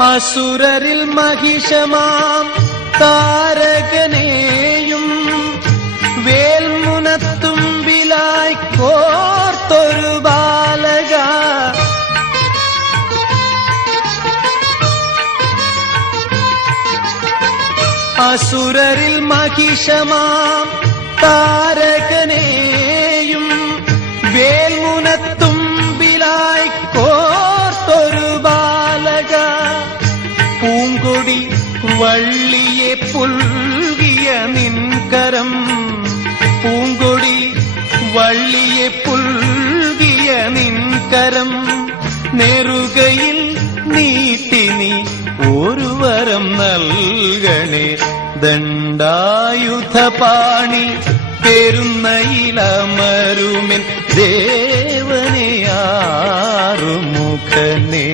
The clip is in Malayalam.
അസുരരിൽ മഹിഷമാം താരകനെയും വേൽമുനത്തുമ്പിലായി കോർത്തൊരു ബാലക. അസുരരിൽ മഹിഷമാം താരകനെയും വേൽമുനത്തുമ്പിലായി കോർത്തൊരു ബാലക. പൂങ്കൊടി വള്ളിയെ പുൽകിയ നിൻകരം, പൂങ്കൊടി വള്ളിയെ പുൽകിയ നിൻകരം നെറുകയിൽ നീട്ടി നീ ഒരു വരം നൽകണേ. ദണ്ഡായുധപാണി പെരുന്നയിലമരുമിൻ ദേവനെ ആറുമുഖനേ.